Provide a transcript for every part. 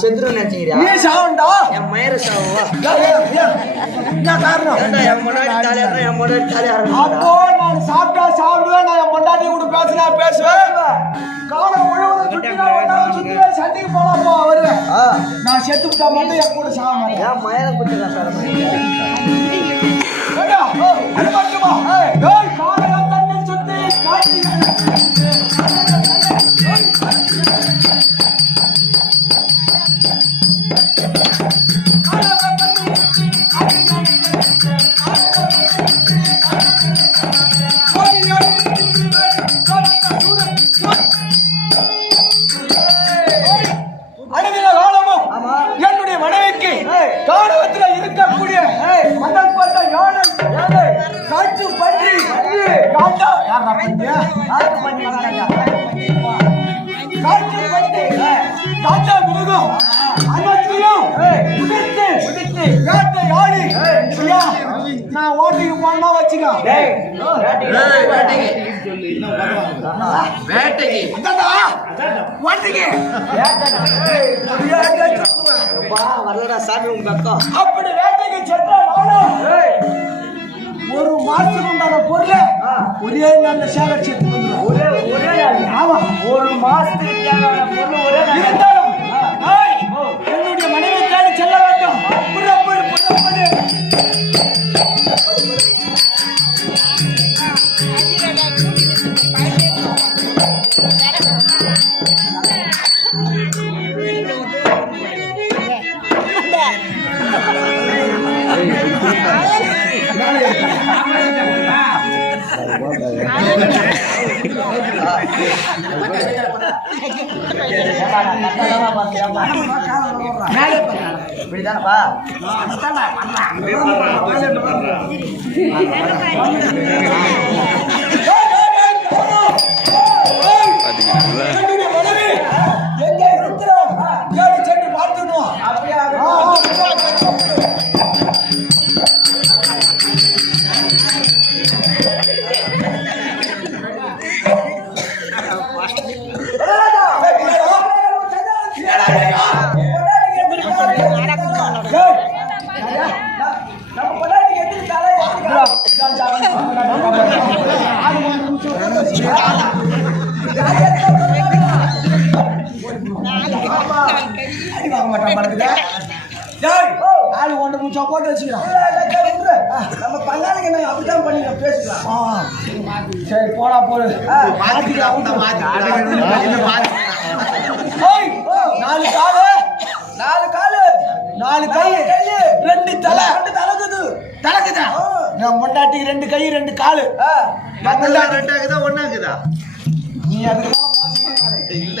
செத்துருன்னு நினைச்சுக்கிறியா? நீ சாவண்டா? என் மயிர சாவா என்ன காரணம்? ஏன்டா என் முன்னாடி என் முன்னாடி அப்போ நான் சாப்பிட்டா சாப்பிடுவேன் நான் என் பொண்டாட்டி கூட பேசினா பேசுவேன். காலம் முழுவதும் சண்டைக்கு போலாம் போ வருவேன் நான் செத்து விட்டா மட்டும் என் கூட மாட்டேன். ஏன் மயிர குத்துக்கா சார் அது மட்டுமா? ஏய், காலையில தண்ணி சுத்தி காட்டி அணுகிற காலமும் என்னுடைய மனைவிக்கு காணவத்தில் இருக்கக்கூடிய மதம் கொண்ட யானை காற்று பன்றி காண்டா யாரா பன்றியா? நான் ஓட்டிக்கு போனா வச்சுக்கோ வேட்டைக்கு ஓட்டிக்கு வரலடா சாமி உங்க அக்கா அப்படி வேட்டைக்கு ஒரு மாசத்துக்கு உண்டான பொருளை ஒரே நல்ல சேகரிச்சு ஒரே ஒரே ஆமா ஒரு மாசத்துக்கு தேவையான பொருள் ஒரே நாள். இருந்தாலும் ஏய், என்னுடைய மனைவி தேடி செல்ல வேண்டும் புறப்படு புறப்படு இப்படிதானப்பா என்னுடைய மனைவி எங்க இருக்கிறோம் தேடி சென்று பார்த்துடணும் அப்படியே ஆளு ஒன்று மூச்சா போட்டு வச்சுக்கிறான் நம்ம பங்காளிக்கு நான் அப்படித்தான் பண்ணி பேசிக்கலாம் ஆ, சரி போடா போடு நாலு காலு நாலு காலு நாலு கை ரெண்டு தலை ரெண்டு தலைக்குதா என் பொண்டாட்டிக்கு ரெண்டு கை ரெண்டு காலு ரெண்டாக்குதா ஒண்ணாக்குதா நீ அதுக்கு. இல்ல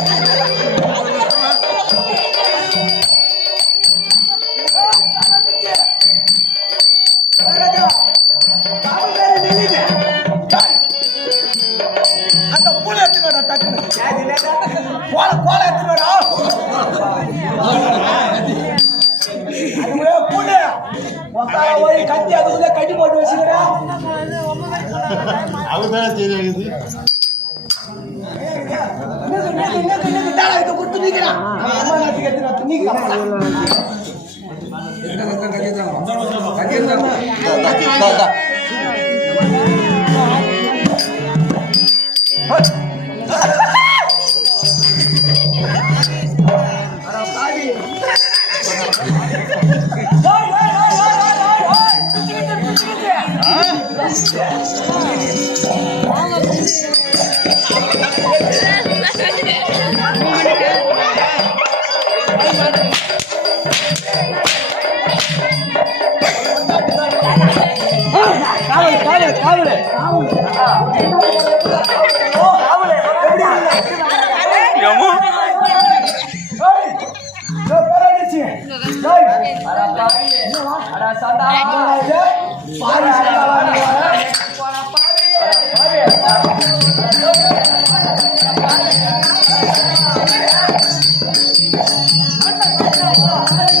அந்த பூனை எடுத்துட்டு வாடா, டக்குனு. கோல, வாடா. அதுக்குள்ளே பூனை. உக்கார போய் கத்தி அதுக்குள்ளே கட்டி போட்டு வச்சுக்கிறா தாடா, இதை கொடுத்து நிக்கிறான். காவல் காவல் காவல் காவல்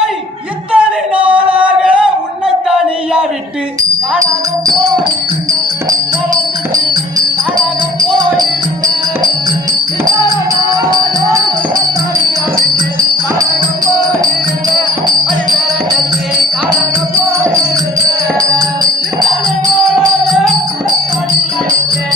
உன்னைத்தான் விட்டு காணாத போய் காணாத போய் இத்தனை